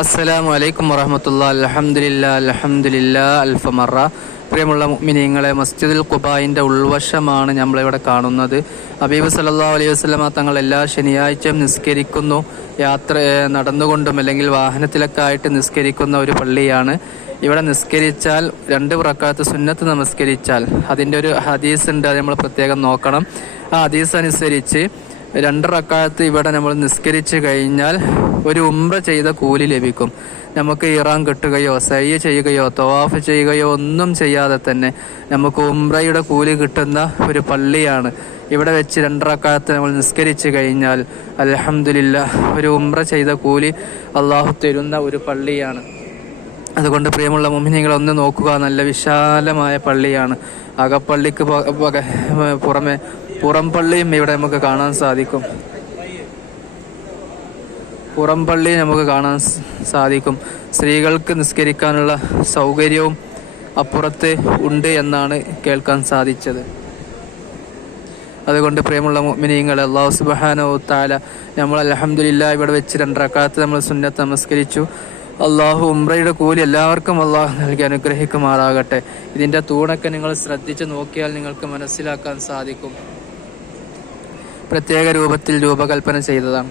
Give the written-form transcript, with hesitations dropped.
അസ്സലാമു അലൈക്കും വറഹ്മത്തുള്ളാഹി അൽഹംദുലില്ലാ അൽഫമറ. പ്രിയമുള്ള മുഅ്മിനീങ്ങളെ, മസ്ജിദുൽ ഖുബായിൻ്റെ ഉൾവശമാണ് നമ്മളിവിടെ കാണുന്നത്. ഹബീബ് സല്ലല്ലാഹു അലൈഹി വസല്ലമ തങ്ങൾ എല്ലാ ശനിയാഴ്ചയും നിസ്കരിക്കുന്നു. നടന്നുകൊണ്ടും അല്ലെങ്കിൽ വാഹനത്തിലൊക്കെ ആയിട്ട് നിസ്കരിക്കുന്ന ഒരു പള്ളിയാണ്. ഇവിടെ നിസ്കരിച്ചാൽ 2 റക്അത്ത് സുന്നത്ത് നമസ്കരിച്ചാൽ അതിൻ്റെ ഒരു ഹദീസ് ഉണ്ട്, അത് നമ്മൾ പ്രത്യേകം നോക്കണം. ആ ഹദീസ് അനുസരിച്ച് 2 റക്അത്ത് ഇവിടെ നമ്മൾ നിസ്കരിച്ച് കഴിഞ്ഞാൽ ഒരു ഉംറ ചെയ്ത കൂലി ലഭിക്കും. നമുക്ക് ഇറാൻ കെട്ടുകയോ സയ്യ് ചെയ്യുകയോ തവാഫ് ചെയ്യുകയോ ഒന്നും ചെയ്യാതെ തന്നെ നമുക്ക് ഉംറയുടെ കൂലി കിട്ടുന്ന ഒരു പള്ളിയാണ്. ഇവിടെ വെച്ച് 2 റക്അത്ത് നമ്മൾ നിസ്കരിച്ച് കഴിഞ്ഞാൽ അൽഹംദുലില്ലാഹ് ഒരു ഉംറ ചെയ്ത കൂലി അള്ളാഹു തരുന്ന ഒരു പള്ളിയാണ്. അതുകൊണ്ട് പ്രിയമുള്ള മുഅ്മിനീങ്ങൾ ഒന്ന് നോക്കുക, നല്ല വിശാലമായ പള്ളിയാണ്. അകപ്പള്ളിക്ക് പുറമെ പുറം പള്ളിയും ഇവിടെ നമുക്ക് കാണാൻ സാധിക്കും. പുറം പള്ളി നമുക്ക് കാണാൻ സാധിക്കും. സ്ത്രീകൾക്ക് നിസ്കരിക്കാനുള്ള സൗകര്യവും അപ്പുറത്ത് ഉണ്ട് എന്നാണ് കേൾക്കാൻ സാധിച്ചത്. അതുകൊണ്ട് പ്രിയമുള്ള മുഅ്മിനീങ്ങളെ, അല്ലാഹു സുബ്ഹാനഹു വ തആല നമ്മൾ അൽഹംദുലില്ലാഹ് ഇവിടെ വെച്ച് 2 റക്അത്ത് നമ്മൾ സുന്നത്ത് നമസ്കരിച്ചു. അള്ളാഹു ഉംറയുടെ കൂലി എല്ലാവർക്കും അള്ളാഹു നൽകി അനുഗ്രഹിക്കുമാറാകട്ടെ. ഇതിൻ്റെ തൂണൊക്കെ നിങ്ങൾ ശ്രദ്ധിച്ച് നോക്കിയാൽ നിങ്ങൾക്ക് മനസ്സിലാക്കാൻ സാധിക്കും. പ്രത്യേക രൂപത്തിൽ രൂപകൽപ്പന ചെയ്തതാണ്.